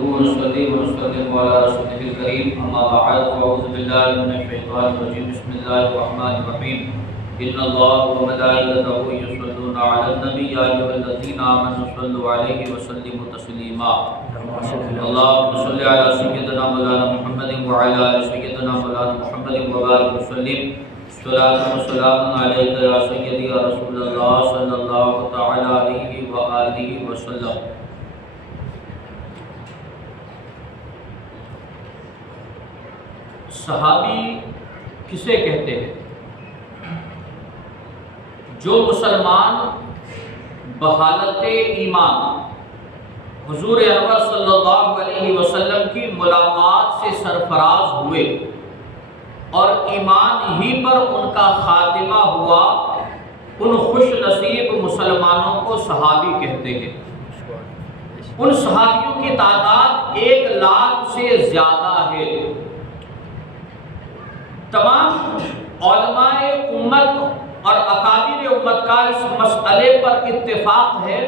ونصلي ونسلم على رسوله الكريم أما بعد فأعوذ بالله من الشيطان الرجيم بسم الله الرحمن الرحيم إن الله وملائكته يصلون على النبي يا أيها الذين آمنوا صلوا عليه وسلموا تسليما اللهم صل على سيدنا مولانا محمد وعلى آل سيدنا مولانا محمد وبارك وسلم صلاة وسلام عليك يا سيدي يا رسول الله صلى الله تعالى عليه وآله وسلم. صحابی کسے کہتے ہیں؟ جو مسلمان بحالت ایمان حضور انور صلی اللہ علیہ وسلم کی ملاقات سے سرفراز ہوئے اور ایمان ہی پر ان کا خاتمہ ہوا، ان خوش نصیب مسلمانوں کو صحابی کہتے ہیں. ان صحابیوں کی تعداد 1,00,000 سے زیادہ ہے. تمام علماء امت اور اکابر امت کا اس مسئلے پر اتفاق ہے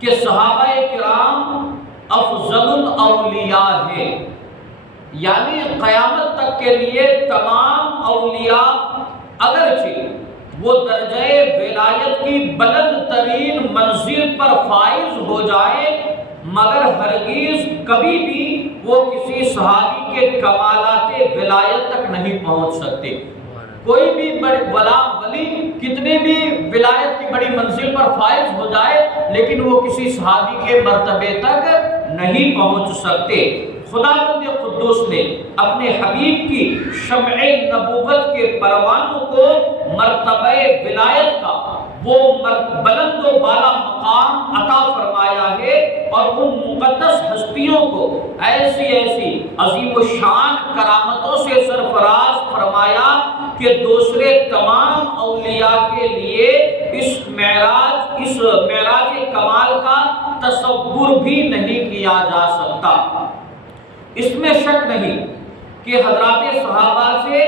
کہ صحابہ کرام افضل الاولیاء ہیں، یعنی قیامت تک کے لیے تمام اولیاء اگرچہ وہ درجہ ولایت کی بلند ترین منزل پر فائز ہو جائے مگر ہرگز کبھی بھی وہ کسی صحابی کے کمالات ولایت تک نہیں پہنچ سکتے. کوئی بھی ولی کتنی بھی ولایت کی بڑی منزل پر فائز ہو جائے لیکن وہ کسی صحابی کے مرتبے تک نہیں پہنچ سکتے. خداوند قدوس نے اپنے حبیب کی شمع نبوت کے پروانوں کو مرتبہ ولایت کا وہ بلند و بالا مقام عطا فرمایا ہے اور ان مقدس ہستیوں کو ایسی عظیم و شان کرامتوں سے سرفراز فرمایا کہ دوسرے تمام اولیاء کے لیے اس معراج کمال کا تصور بھی نہیں کیا جا سکتا. اس میں شک نہیں کہ حضرات صحابہ سے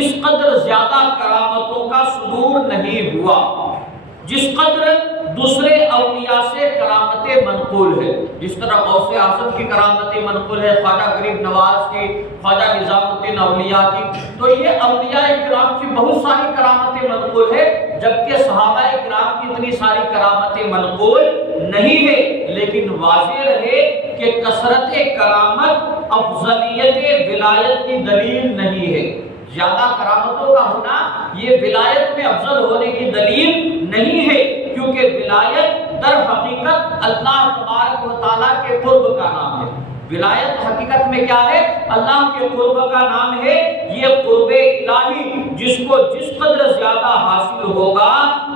اس قدر زیادہ کرامتوں کا صدور نہیں ہوا جس قدر دوسرے اولیاء سے کرامت منقول ہے. جس طرح غوث اعظم کی کرامت منقول ہے، خواجہ غریب نواز کی، خواجہ نظام الدین اولیاء کی، تو یہ اولیاء کرام کی بہت ساری کرامتیں منقول ہے جبکہ صحابہ کرام کی اتنی ساری کرامتیں منقول نہیں ہے. لیکن واضح رہے کہ کثرت کرامت افضلیت ولایت کی دلیل نہیں ہے. زیادہ کرامتوں کا ہونا یہ ولایت میں افضل ہونے کی دلیل نہیں ہے، کیونکہ ولایت در حقیقت اللہ تبارک و تعالیٰ کے قرب کا نام ہے. ولایت حقیقت میں کیا ہے؟ اللہ کے قرب کا نام ہے. یہ قرب الہی جس کو جس قدر زیادہ حاصل ہوگا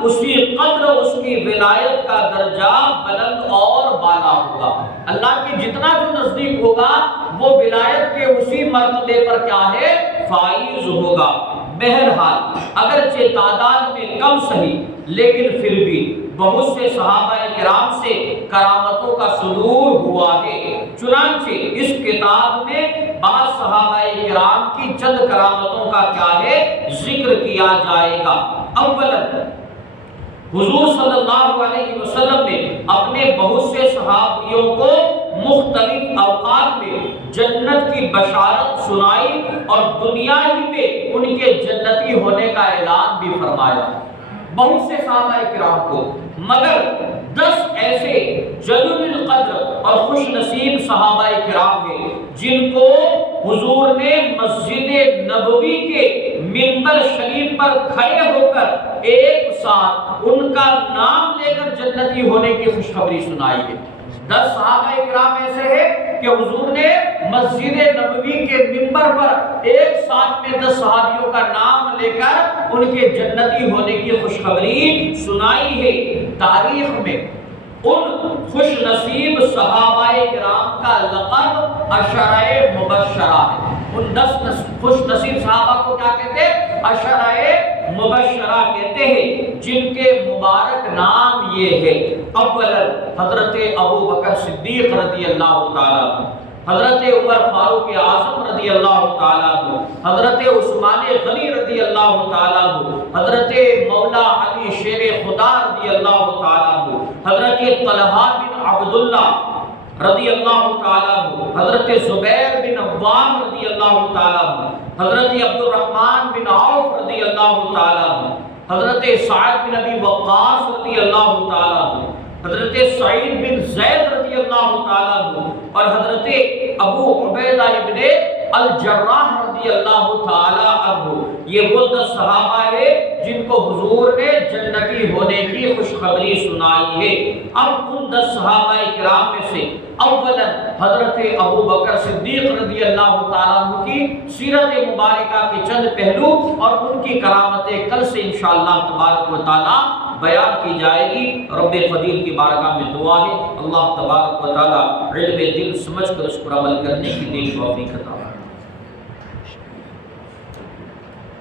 اسی قدر اس کی ولایت کا درجہ بلند اور بالا ہوگا. اللہ کے جتنا جو نزدیک ہوگا وہ ولایت کے اسی مرتبے پر کیا ہے؟ فائز ہوگا. بہرحال اگرچہ تعداد میں کم صحیح لیکن پھر بھی بہت سے صحابہ کرام سے کرامتوں کا صدور ہوا ہے. چنانچہ اس کتاب میں بعض صحابہ کرام کی چند کرامتوں کا کیا ہے؟ ذکر کیا جائے گا. اولا حضور صلی اللہ علیہ وسلم نے اپنے بہت سے صحابیوں کو مختلف اوقات میں جنت کی بشارت سنائی اور دنیا ہی میں ان کے جنتی ہونے کا اعلان بھی فرمایا. بہت سے صحابہ کرام کو، مگر 10 ایسے جلیل القدر اور خوش نصیب صحابہ کرام ہیں جن کو حضور نے مسجد نبوی کے منبر شریف پر کھڑے ہو کر ایک ساتھ ان کا نام لے کر جنتی ہونے کی خوشخبری سنائی ہے. 10 صحابہ کرام ایسے ہیں کہ حضور نے مسجد نبوی کے منبر پر ایک ساتھ میں 10 صحابیوں کا نام لے کر ان کے جنتی ہونے کی خوشخبری سنائی ہے. تاریخ میں ان خوش نصیب صحابہ کرام کا لقب عشرہ مبشرہ ہے. ان 10 خوش نصیب صحابہ کو کیا کہتے ہیں؟ عشرہ مبشرہ کہتے ہیں، جن کے مبارک نام یہ ہے. اولا حضرت ابو بکر صدیق رضی اللہ تعالیٰ عنہ، حضرت عمر فاروق اعظم رضی اللہ تعالیٰ عنہ، حضرت عثمان غنی رضی اللہ تعالیٰ عنہ، حضرت مولا علی شیر خدا رضی اللہ تعالیٰ عنہ، حضرت طلحہ بن عبداللہ رضی اللہ تعالیٰ عنہ، حضرت زبیر بن عوام رضی اللہ تعالیٰ عنہ، حضرت عبد الرحمن بن عوف رضی اللہ تعالیٰ عنہ، حضرت سعد بن ابی وقاص رضی اللہ تعالیٰ عنہ، حضرت سعید بن زید رضی اللہ تعالیٰ عنہ، اور حضرت ابو عبیدہ ابن الجراح رضی اللہ تعالیٰ عنہ، یہ وہ 10 صحابہ ہیں جن کو حضور نے جنتی ہونے کی خوشخبری سنائی ہے۔ اب ان 10 صحابہ کرام میں سے اولا حضرت ابو بکر صدیق رضی اللہ تعالیٰ عنہ کی سیرت مبارکہ کے چند پہلو اور ان کی کرامتیں کل سے انشاءاللہ تبارک و تعالیٰ بیان کی جائے گی۔ رب قدیر کی بارگاہ میں دعا ہے اللہ تبارک و تعالیٰ علم دل سمجھ کر اس پر عمل کرنے کی دین توفیق عطا